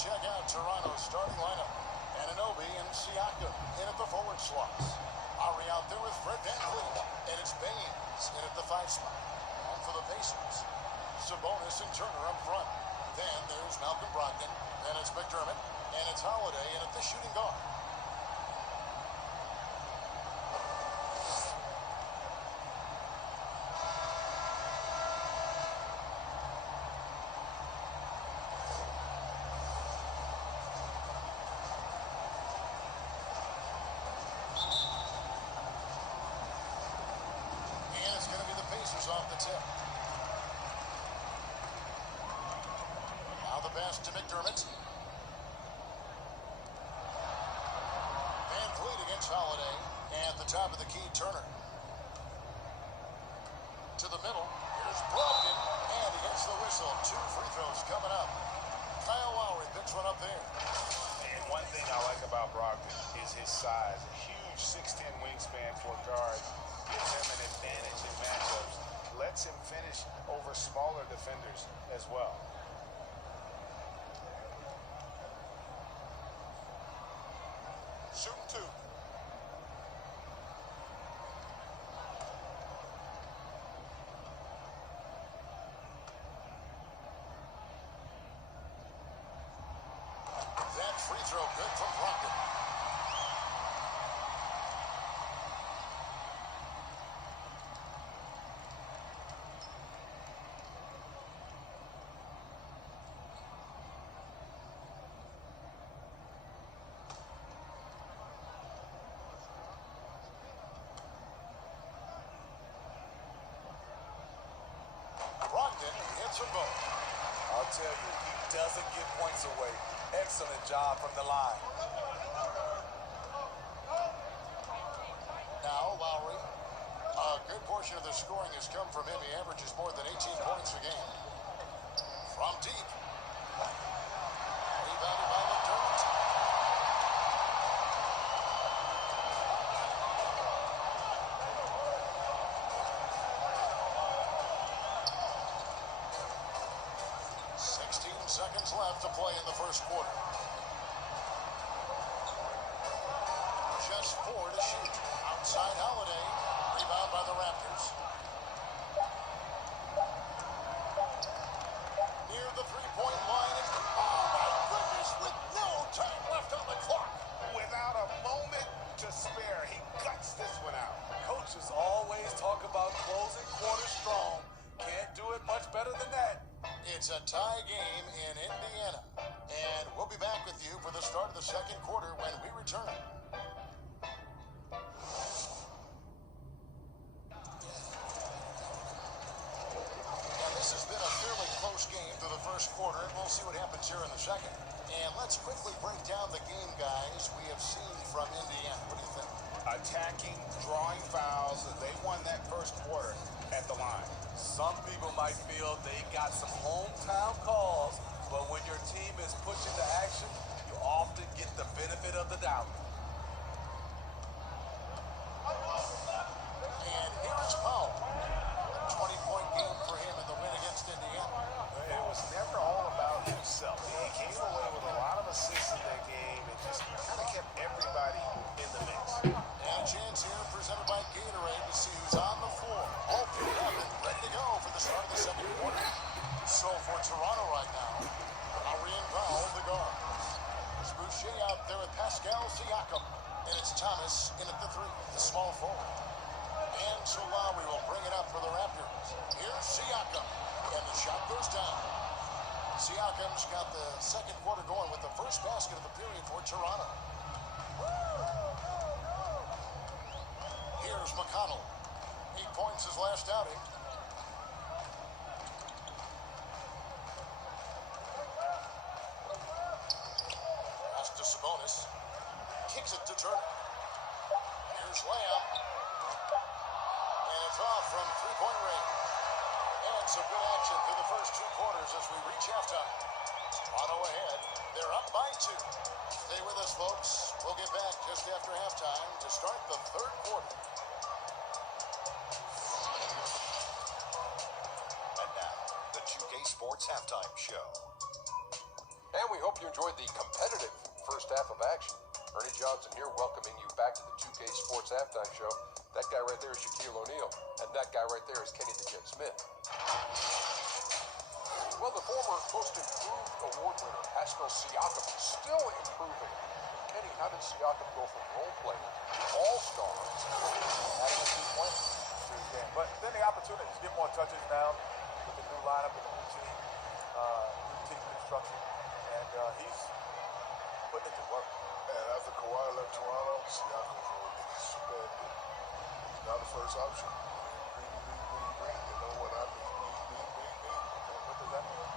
check out Toronto's starting lineup. Anunoby and Siakam in at the forward slots. Ari out there with Fred VanVleet. And it's Baines in at the 5 spot. And for the Pacers, Sabonis and Turner up front. Then there's Malcolm Brogdon. Then it's McDermott. And it's Holiday in at the shooting guard. Off the tip. Now the pass to McDermott. VanVleet against Holiday. At the top of the key, Turner. To the middle. Here's Brogdon. And he gets the whistle. 2 free throws coming up. Kyle Lowry picks one up there. And one thing I like about Brogdon is his size. A huge 6'10" wingspan for a guard. Gives him an advantage in matchups. Lets him finish over smaller defenders as well. Shooting 2. That free throw good from Brogdon. Brogdon hits them both. I'll tell you, he doesn't give points away. Excellent job from the line. Now Lowry. A good portion of the scoring has come from him. He averages more than 18 points a game. From deep. Rebounded by McDermott. Seconds left to play in the first quarter. Just 4 to shoot. Outside Holiday. Rebound by the Raptors. Near the three-point line. Oh, my goodness. With no time left on the clock. Without a moment to spare, he guts this one out. Coaches always talk about closing quarters strong. Can't do it much better than that. It's a tie game in Indiana. And we'll be back with you for the start of the second quarter when we return. And this has been a fairly close game through the first quarter, and we'll see what happens here in the second. And let's quickly break down the game, guys, we have seen from Indiana. What do you think? Attacking, drawing fouls. They won that first quarter at the line. Some people might feel they got some hometown calls, but when your team is pushed into action, you often get the benefit of the doubt. And here's Powell. A 20-point game for him in the win against Indiana. It was never all about himself. He came away with a lot of assists in that game and just kind of kept everybody in the mix. And a chance here presented by Gatorade to see who's on the floor. All three of them ready to go for the start of the second quarter. So for Toronto right now, Lowry and Powell, the guard. There's Boucher out there with Pascal Siakam. And it's Thomas in at the 3, the small forward. And so Lowry will bring it up for the Raptors. Here's Siakam. And the shot goes down. Siakam's got the second quarter going with the first basket of the period for Toronto. Here's McConnell. 8 points his last outing. Pass to Sabonis. Kicks it to Turner. Here's Lamb. And it's off from three-point range. And some good action through the first 2 quarters as we reach halftime. Toronto ahead. They're up by 2. Stay with us, folks. We'll get back just after halftime to start the third quarter. And now, the 2K Sports Halftime Show. And we hope hope you enjoyed the competitive first half of action. Ernie Johnson here, welcoming you back to the 2K Sports Halftime Show. That guy right there is Shaquille O'Neal, and that guy right there is Kenny the Jet Smith. Well, the former Most Improved Award winner, Pascal Siakam, still improving. Kenny, how did Siakam go from role player to all-star? Having a key point to his game. But then the opportunity to get more touches now with the new lineup, with the new team construction. And he's putting it to work. And after Kawhi left Toronto, Siakam's role expanded. He's now the first option. Green. You know what happens? Green. What does that mean?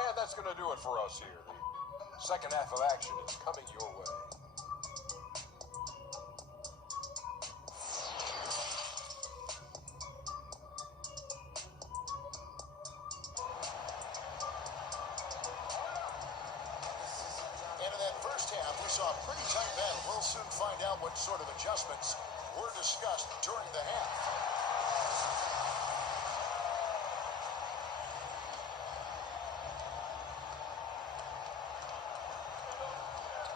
And that's going to do it for us here. The second half of action is coming your way. And in that first half, we saw a pretty tight battle. We'll soon find out what sort of adjustments were discussed during the half.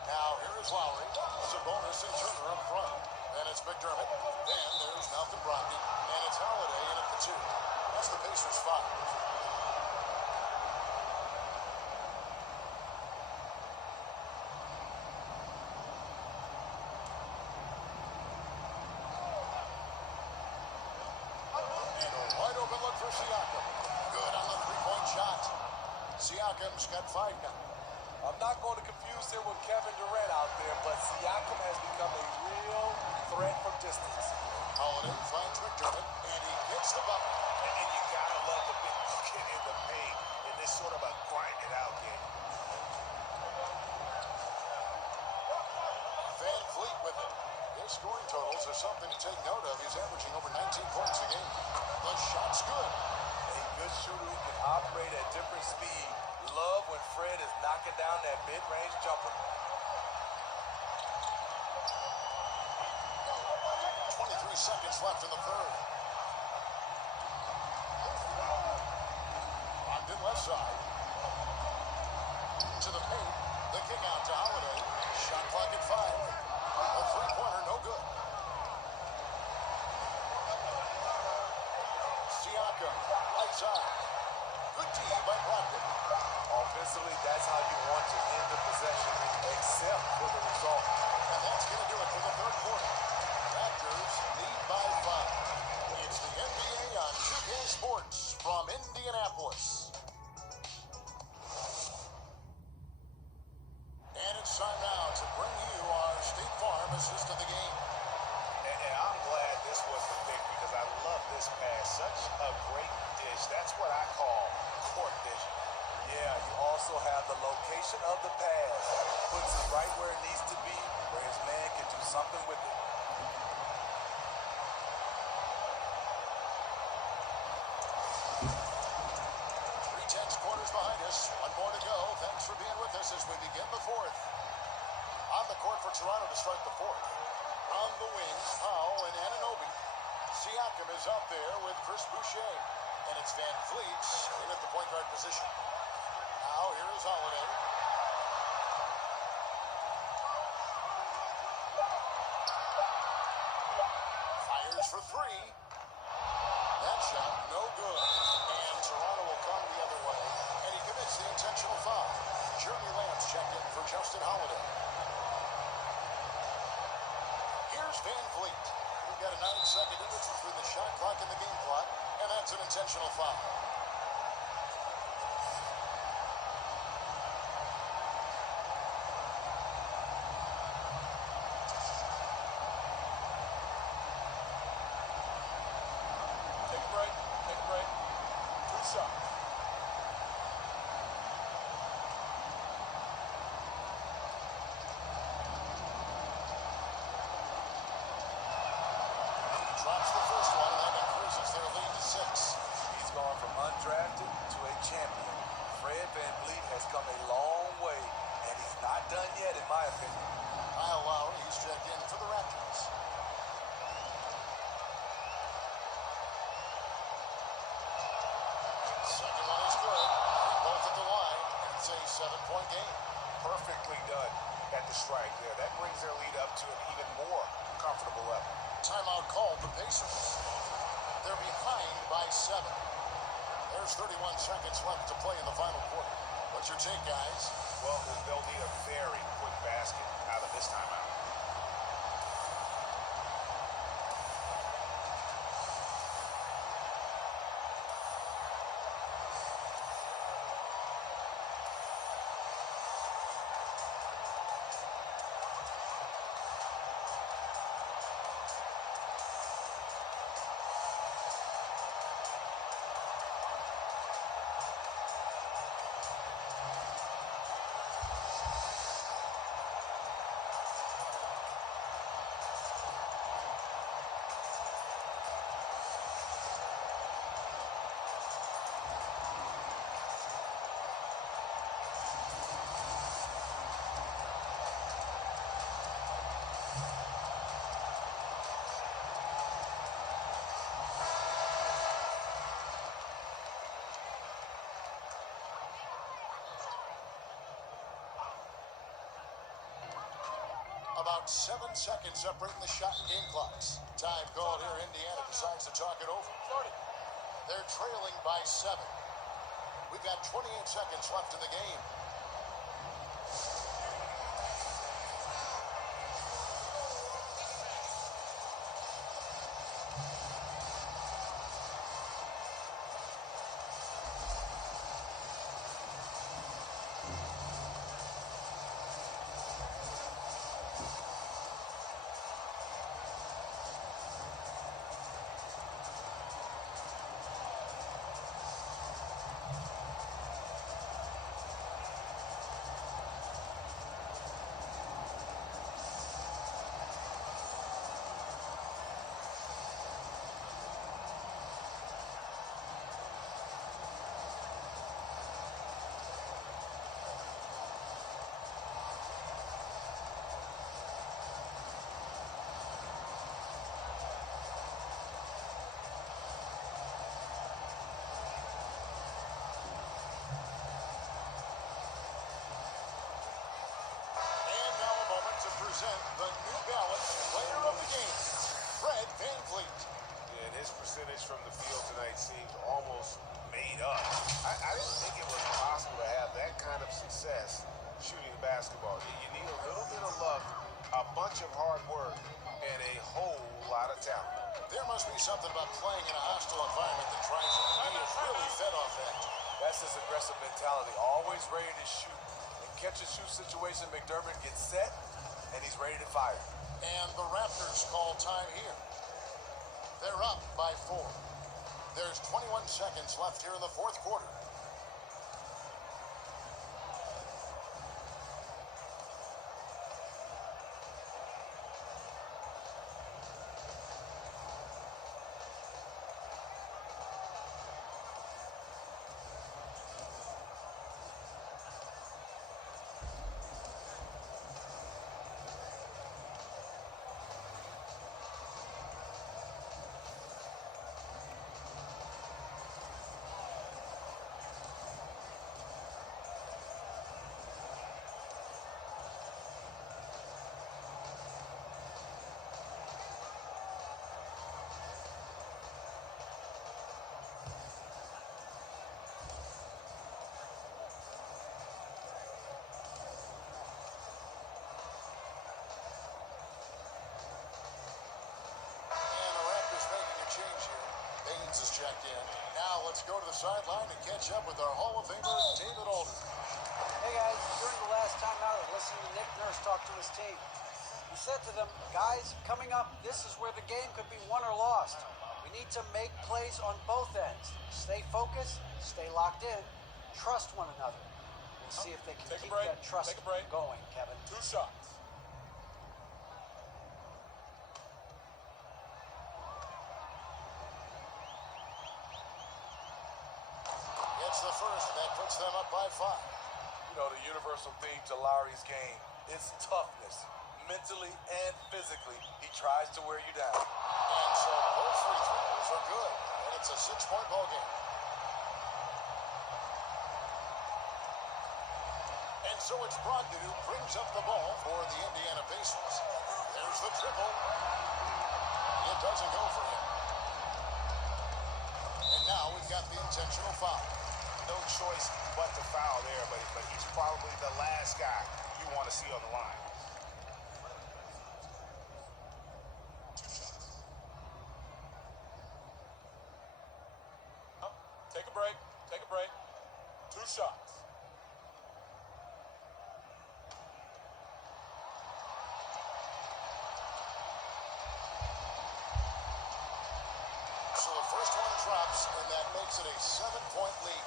Now, here is Lowry. Sabonis and Turner up front. Then it's McDermott. Then there's Malcolm Brogdon. And it's Holiday in at the 2. That's the Pacers' 5. And a wide open look for Siakam. Good on the three-point shot. Siakam's got 5 now. I'm not going to confuse him with Kevin Durant out there, but Siakam has become a real threat from distance. Holiday finds McDermott, and he gets the bucket. And you gotta love the big bucket in the paint in this sort of a grind it out game. Van Fleet with it. His scoring totals are something to take note of. He's averaging over 19 points a game. The shot's good. A good shooter who can operate at different speed. Love when Fred is knocking down that mid-range jumper. 23 seconds left in the third. Brogdon left side. To the paint. The kick out to Holiday. Shot clock at 5. A three-pointer, no good. Siakam, right side. Good D by Brogdon. Offensively, that's how you want to end the possession, except for the result. And that's going to do it for the third quarter. Raptors lead by 5. It's the NBA on 2K Sports from Indianapolis. And it's time now to bring you our State Farm assist of the game. And I'm glad this was the pick because I love this pass. Such a great dish. That's what I call court vision. Yeah, you also have the location of the pass. Puts it right where it needs to be, where his man can do something with it. 3 quarters behind us. One more to go. Thanks for being with us as we begin the fourth. On the court for Toronto to start the fourth. On the wings, Powell and Anunoby. Siakam is up there with Chris Boucher. And it's Van Fleet in at the point guard position. Now here is Holiday. Fires for 3. That shot, no good. And Toronto will come the other way. And he commits the intentional foul. Jeremy Lamb's checked in for Justin Holiday. Here's Van Fleet. We've got a 9-second difference between the shot clock and the game clock. And that's an intentional foul. Take a break. 2 shots. Drops the first one, and that increases their lead to 6. He's gone from undrafted to a champion. Fred VanVleet has come a long way, and he's not done yet, in my opinion. Kyle Lowry, he's checked in for the Raptors. It's a 7-point game. Perfectly done at the strike there. That brings their lead up to an even more comfortable level. Timeout called the Pacers. They're behind by 7. There's 31 seconds left to play in the final quarter. What's your take, guys? Well, they'll need a very quick basket out of this timeout. About 7 seconds separating the shot and game clocks. Time called here. Indiana decides to talk it over. They're trailing by 7. We've got 28 seconds left in the game. Present the new ballot player of the game, Fred VanVleet. Yeah, and his percentage from the field tonight seems almost made up. I didn't think it was possible to have that kind of success shooting the basketball. You need a little bit of luck, a bunch of hard work, and a whole lot of talent. There must be something about playing in a hostile environment that tries him. He is really fed off that. That's his aggressive mentality, always ready to shoot. In catch-and-shoot situation, McDermott gets set, and he's ready to fire. And the Raptors call time here. They're up by 4. There's 21 seconds left here in the fourth quarter. Is checked in. Now let's go to the sideline and catch up with our Hall of Famer, David Alden. Hey guys, during the last timeout, I listened to Nick Nurse talk to his team. He said to them, guys, coming up, this is where the game could be won or lost. We need to make plays on both ends. Stay focused, stay locked in, trust one another. We'll see if they can keep that trust going, Kevin. 2 shots. The first, that puts them up by 5. You know, the universal theme to Lowry's game is toughness. Mentally and physically, he tries to wear you down. And so both free throws are good. And it's a 6-point ball game. And so it's Brogdon who brings up the ball for the Indiana Pacers. There's the triple. It doesn't go for him. And now we've got the intentional foul. No choice but to foul there, but he's probably the last guy you want to see on the line. Take a break. Take a break. 2 shots. So the first one drops, and that makes it a 7-point lead.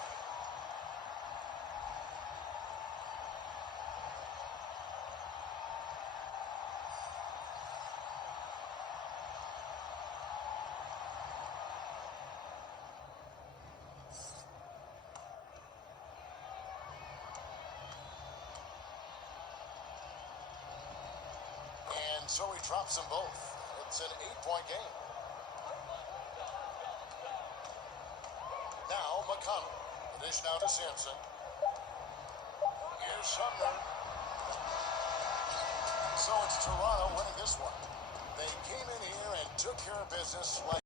And so he drops them both. It's an 8-point game. Now McConnell. The dish now to Sampson. Here's Sumner. So it's Toronto winning this one. They came in here and took care of business like